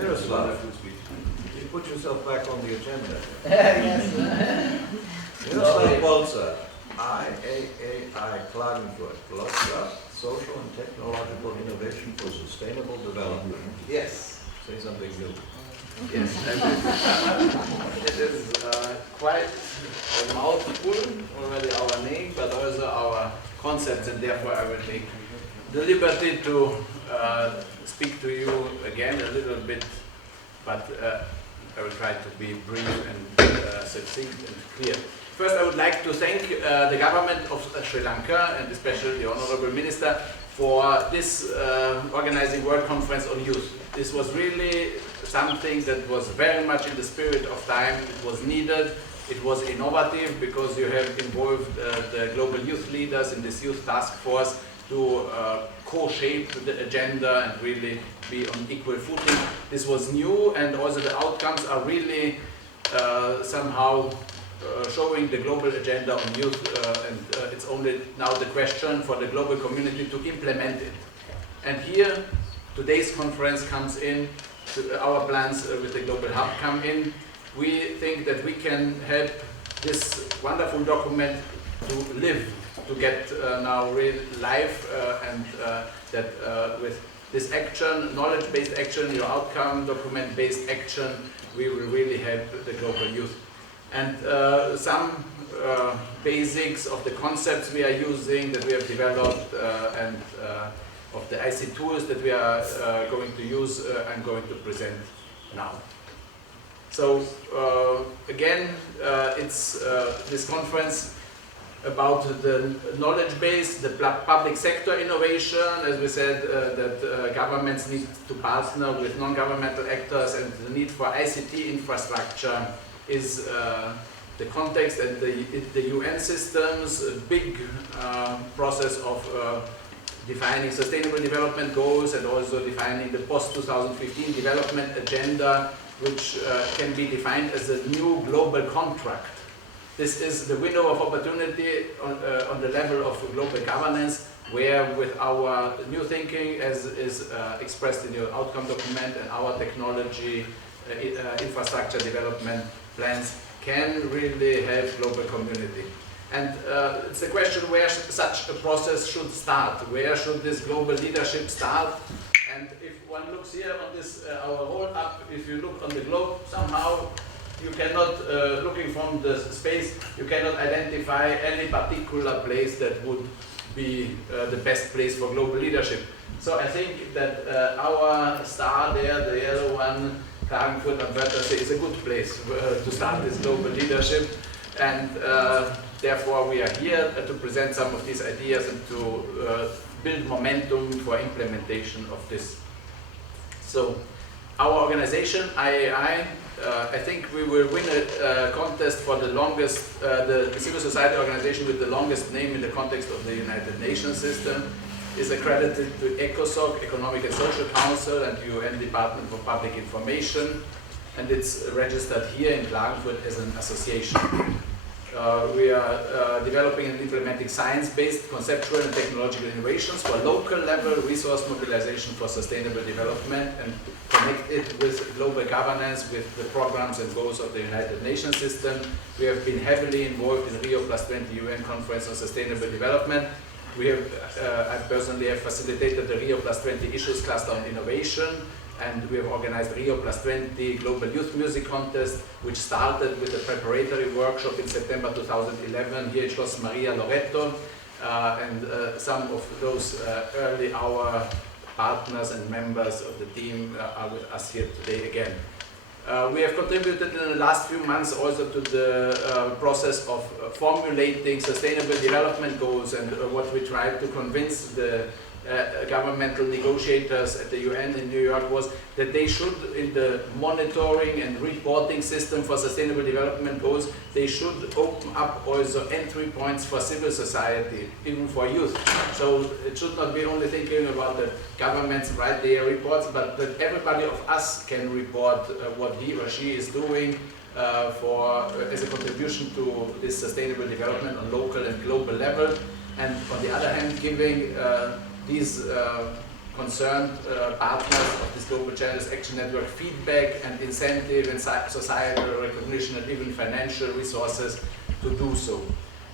Miroslav, you put yourself back on the agenda. Yes. Miroslav Polzer, IAAI Klagenfurt, GloCha, Social and Technological Innovation for Sustainable Development. Yes. Say something new. Yes. It is quite a mouthful, already our name, but also our concepts, and therefore I will take the liberty to speak to you again a little bit, but I will try to be brief and succinct and clear. First, I would like to thank the government of Sri Lanka, and especially the Honorable Minister, for this organizing World Conference on Youth. This was really something that was very much in the spirit of time. It was needed. It was innovative because you have involved the global youth leaders in this youth task force to co-shape the agenda and really be on equal footing. This was new, and also the outcomes are really somehow showing the global agenda on youth, and it's only now the question for the global community to implement it. And here, today's conference comes in, our plans with the Global Hub come in. We think that we can help this wonderful document to live, to get now real life, and that with this action, knowledge-based action, your outcome document-based action, we will really help the global youth. And some basics of the concepts we are using, that we have developed, and of the IC tools that we are going to use, I'm going to present now. So again, it's this conference about the knowledge base, the public sector innovation. As we said, that governments need to partner with non-governmental actors, and the need for ICT infrastructure is the context, and the UN systems, a big process of defining sustainable development goals, and also defining the post-2015 development agenda, which can be defined as a new global contract. This is the window of opportunity on the level of global governance, where with our new thinking, as is expressed in your outcome document, and our technology infrastructure development plans can really help global community. And it's a question where such a process should start. Where should this global leadership start? And if one looks here on this, our roll-up, if you look on the globe, somehow you cannot, looking from the space, you cannot identify any particular place that would be the best place for global leadership. So I think that our star there, the yellow one, Klagenfurt and Platzer, is a good place to start this global leadership. And therefore we are here to present some of these ideas and to build momentum for implementation of this. So our organization, IAAI, I think we will win a contest for the longest, the civil society organization with the longest name in the context of the United Nations system, is accredited to ECOSOC, Economic and Social Council, and UN Department for Public Information, and it's registered here in Klagenfurt as an association. We are developing and implementing science-based conceptual and technological innovations for local level resource mobilization for sustainable development, and connect it with global governance, with the programs and goals of the United Nations system. We have been heavily involved in Rio +20 UN Conference on Sustainable Development. We have, I personally have facilitated the Rio +20 Issues Cluster on Innovation, and we have organized Rio +20 Global Youth Music Contest, which started with a preparatory workshop in September 2011 here in Schloss Maria Loreto, and some of those early hour partners and members of the team are with us here today again. We have contributed in the last few months also to the process of formulating sustainable development goals, and what we tried to convince the governmental negotiators at the UN in New York was that they should, in the monitoring and reporting system for sustainable development goals, they should open up also entry points for civil society, even for youth. So it should not be only thinking about the governments write their reports, but that everybody of us can report what he or she is doing as a contribution to this sustainable development on local and global level. And on the other hand, giving these concerned partners of this Global Challenges Action Network feedback and incentive and societal recognition and even financial resources to do so.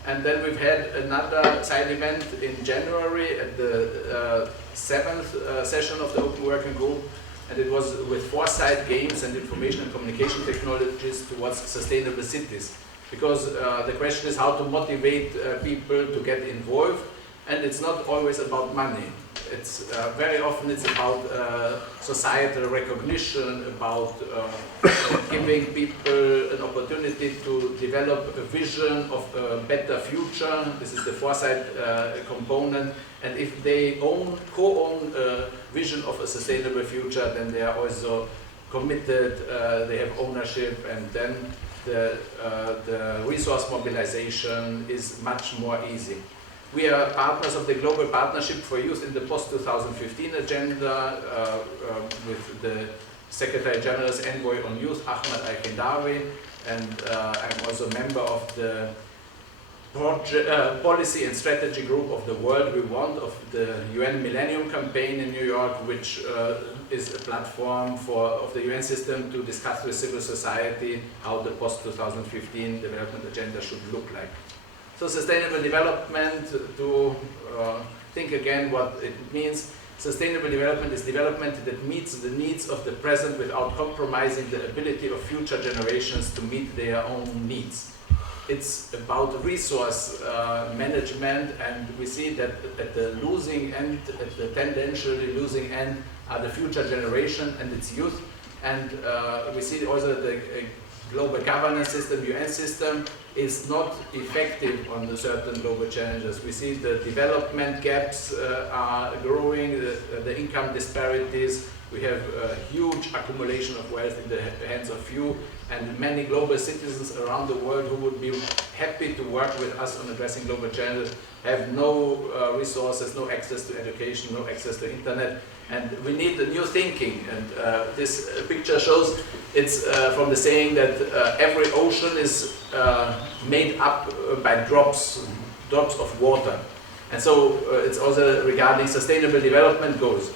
And then we've had another side event in January at the 7th session of the Open Working Group, and it was with Foresight Games and Information and Communication Technologies towards Sustainable Cities. Because the question is how to motivate people to get involved, and it's not always about money. It's very often it's about societal recognition, about giving people an opportunity to develop a vision of a better future. This is the foresight component, and if they co-own a vision of a sustainable future, then they are also committed, they have ownership, and then the resource mobilization is much more easy. We are partners of the Global Partnership for Youth in the Post-2015 agenda with the Secretary General's Envoy on Youth, Ahmad Al-Kendawi, and I'm also a member of the Policy and Strategy Group of the World We Want of the UN Millennium Campaign in New York, which is a platform of the UN system to discuss with civil society how the post-2015 development agenda should look like. So sustainable development, to think again what it means. Sustainable development is development that meets the needs of the present without compromising the ability of future generations to meet their own needs. It's about resource management, and we see that at the losing end, at the tendentially losing end, are the future generation and its youth. And we see also the global governance system, UN system, is not effective on the certain global challenges. We see the development gaps are growing, the income disparities. We have a huge accumulation of wealth in the hands of few, and many global citizens around the world who would be happy to work with us on addressing global challenges have no resources, no access to education, no access to internet. And we need a new thinking, and this picture shows it's from the saying that every ocean is made up by drops of water. And so it's also regarding sustainable development goals.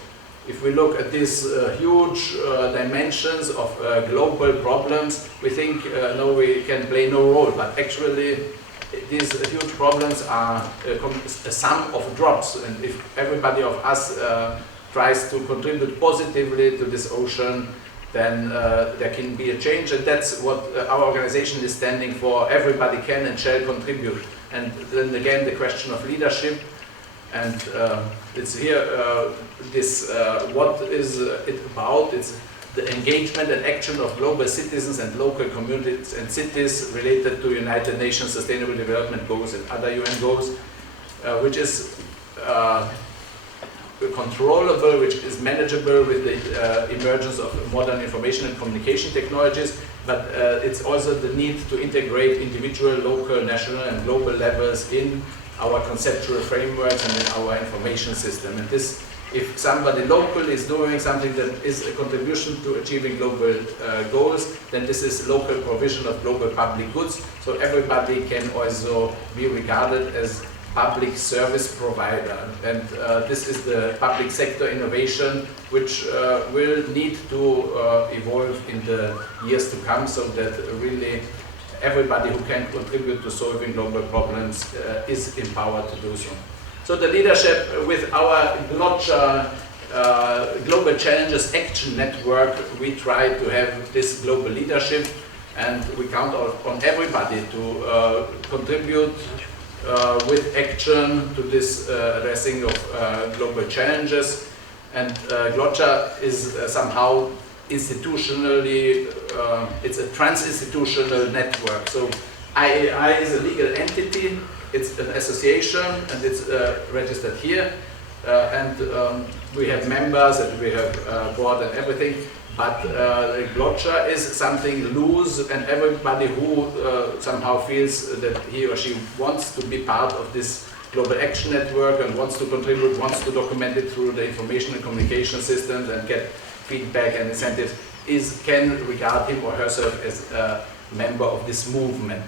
If we look at these huge dimensions of global problems, we think no, we can play no role, but actually these huge problems are a sum of drops, and if everybody of us tries to contribute positively to this ocean, then there can be a change, and that's what our organization is standing for. Everybody can and shall contribute. And then again the question of leadership, and it's here what is it about? It's the engagement and action of global citizens and local communities and cities related to United Nations Sustainable Development Goals and other UN goals, which is controllable, which is manageable with the emergence of modern information and communication technologies, but it's also the need to integrate individual, local, national and global levels in our conceptual frameworks and in our information system. And this, if somebody local is doing something that is a contribution to achieving global goals, then this is local provision of global public goods, so everybody can also be regarded as public service provider. And this is the public sector innovation, which will need to evolve in the years to come, so that really everybody who can contribute to solving global problems is empowered to do so. So the leadership with our GloCha Global Challenges Action Network, we try to have this global leadership, and we count on everybody to contribute with action to this addressing of global challenges. And GloCha is somehow institutionally, it's a trans-institutional network. So IAAI is a legal entity, it's an association, and it's registered here. And we have members, and we have board and everything. But GloCha is something loose, and everybody who somehow feels that he or she wants to be part of this global action network and wants to contribute, wants to document it through the information and communication systems and get feedback and incentives, can regard him or herself as a member of this movement.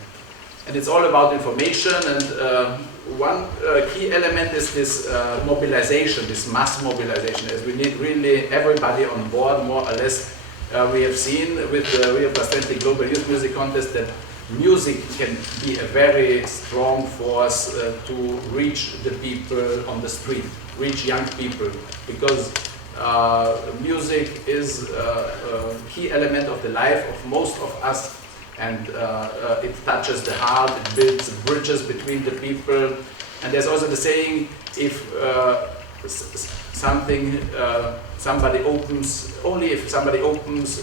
And it's all about information, and one key element is this mobilization, this mass mobilization, as we need really everybody on board, more or less. We have seen with the Rio +20 Global Youth Music Contest that music can be a very strong force to reach the people on the street, reach young people, because music is a key element of the life of most of us, and it touches the heart, it builds bridges between the people. And there's also the saying, if somebody opens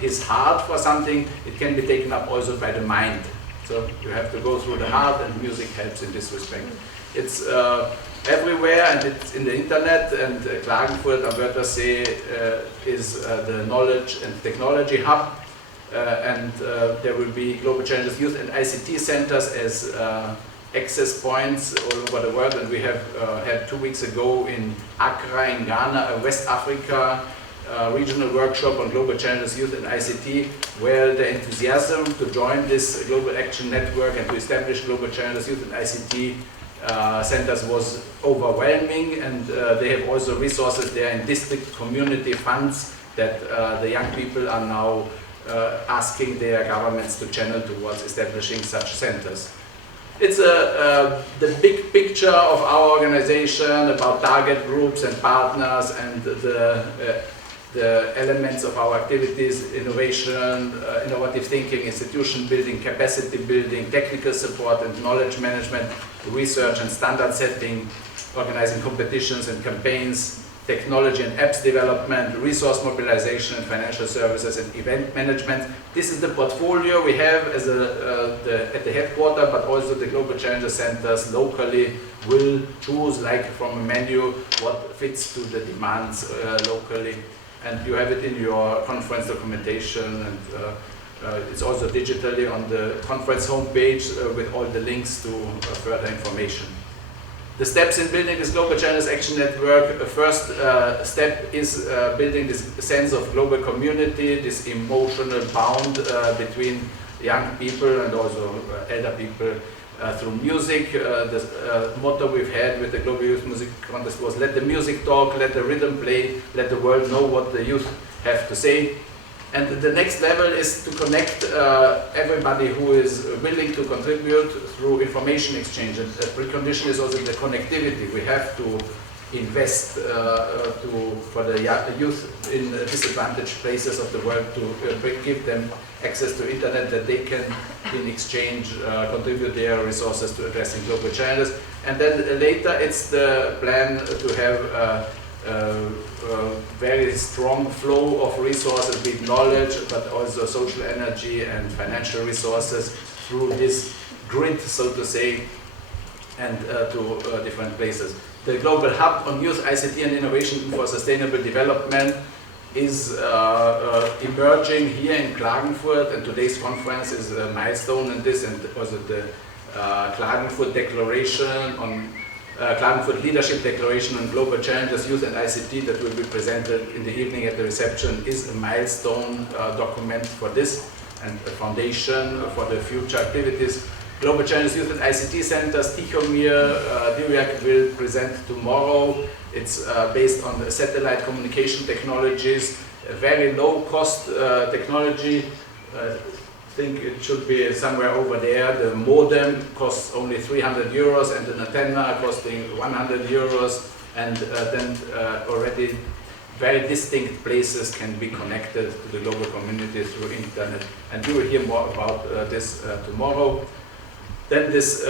his heart for something, it can be taken up also by the mind. So you have to go through the heart, and music helps in this respect. It's everywhere, and it's in the internet, and Klagenfurt, am Wörthersee, is the knowledge and technology hub, and there will be Global Challenges Youth and ICT centers as access points all over the world, and we have had 2 weeks ago in Accra in Ghana, West Africa, regional workshop on Global Challenges Youth and ICT, where the enthusiasm to join this Global Action Network and to establish Global Challenges Youth and ICT centers was overwhelming, and they have also resources there in district community funds that the young people are now asking their governments to channel towards establishing such centers. It's the big picture of our organization, about target groups and partners, and the elements of our activities: innovation, innovative thinking, institution building, capacity building, technical support and knowledge management, research and standard setting, organizing competitions and campaigns, technology and apps development, resource mobilization and financial services, and event management. This is the portfolio we have as at the headquarters, but also the Global Challenger Centers locally will choose, like from a menu, what fits to the demands locally. And you have it in your conference documentation, and it's also digitally on the conference homepage with all the links to further information. The steps in building this Global Challenges Action Network: first step is building this sense of global community, this emotional bond between young people and also elder people through music. The motto we've had with the Global Youth Music Contest was, let the music talk, let the rhythm play, let the world know what the youth have to say. And the next level is to connect everybody who is willing to contribute through information exchange. And the precondition is also the connectivity. We have to invest for the youth in disadvantaged places of the world to give them access to internet, that they can in exchange contribute their resources to addressing global challenges. And then later it's the plan to have very strong flow of resources, be it knowledge, but also social energy and financial resources through this grid, so to say, and to different places. The Global Hub on Youth, ICT and Innovation for Sustainable Development is emerging here in Klagenfurt, and today's conference is a milestone in this, and also the Klagenfurt Declaration on Klagenfurt Leadership Declaration on Global Challenges, Youth and ICT that will be presented in the evening at the reception is a milestone document for this and a foundation for the future activities. Global Challenges, Youth and ICT Centers, Tichomir Divjak will present tomorrow. It's based on the satellite communication technologies, a very low cost technology. I think it should be somewhere over there. The modem costs only 300 euros and an antenna costing 100 euros, and then already very distinct places can be connected to the global community through internet. And you will hear more about this tomorrow. Then this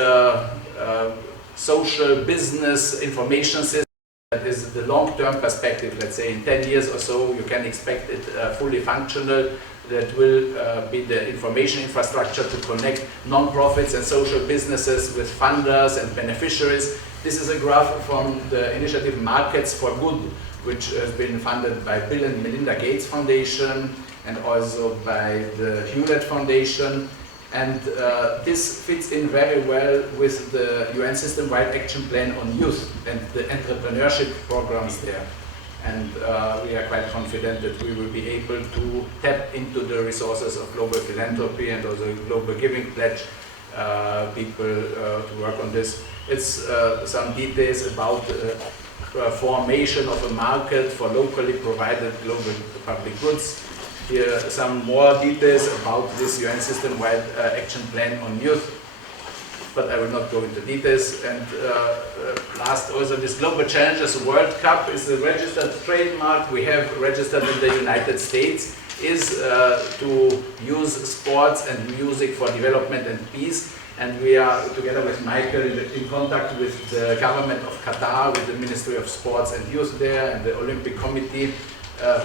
social business information system, that is the long-term perspective. Let's say in 10 years or so you can expect it fully functional. That will be the information infrastructure to connect non-profits and social businesses with funders and beneficiaries. This is a graph from the initiative Markets for Good, which has been funded by Bill and Melinda Gates Foundation and also by the Hewlett Foundation. And this fits in very well with the UN System-Wide Action Plan on Youth and the entrepreneurship programs there. And we are quite confident that we will be able to tap into the resources of global philanthropy and also global giving pledge people to work on this. It's some details about formation of a market for locally provided global public goods. Here some more details about this UN system-wide action plan on youth, but I will not go into details. And last, also this Global Challenges World Cup is a registered trademark we have registered in the United States, is to use sports and music for development and peace. And we are, together with Michael, in contact with the government of Qatar, with the Ministry of Sports and Youth there, and the Olympic Committee,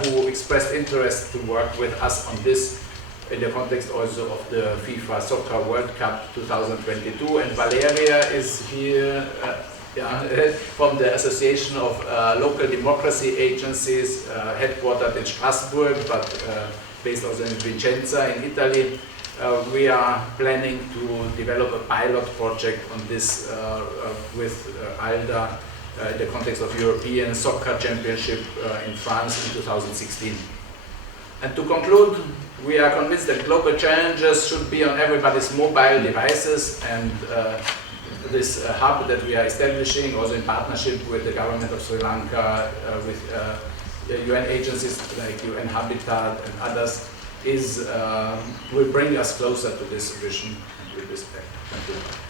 who expressed interest to work with us on this in the context also of the FIFA Soccer World Cup 2022. And Valeria is here from the Association of Local Democracy Agencies, headquartered in Strasbourg, but based also in Vicenza in Italy. We are planning to develop a pilot project on this with ALDA in the context of European Soccer Championship in France in 2016. And to conclude, we are convinced that global challenges should be on everybody's mobile devices, and this hub that we are establishing, also in partnership with the government of Sri Lanka, with UN agencies like UN Habitat and others, will bring us closer to this vision and with respect. Thank you.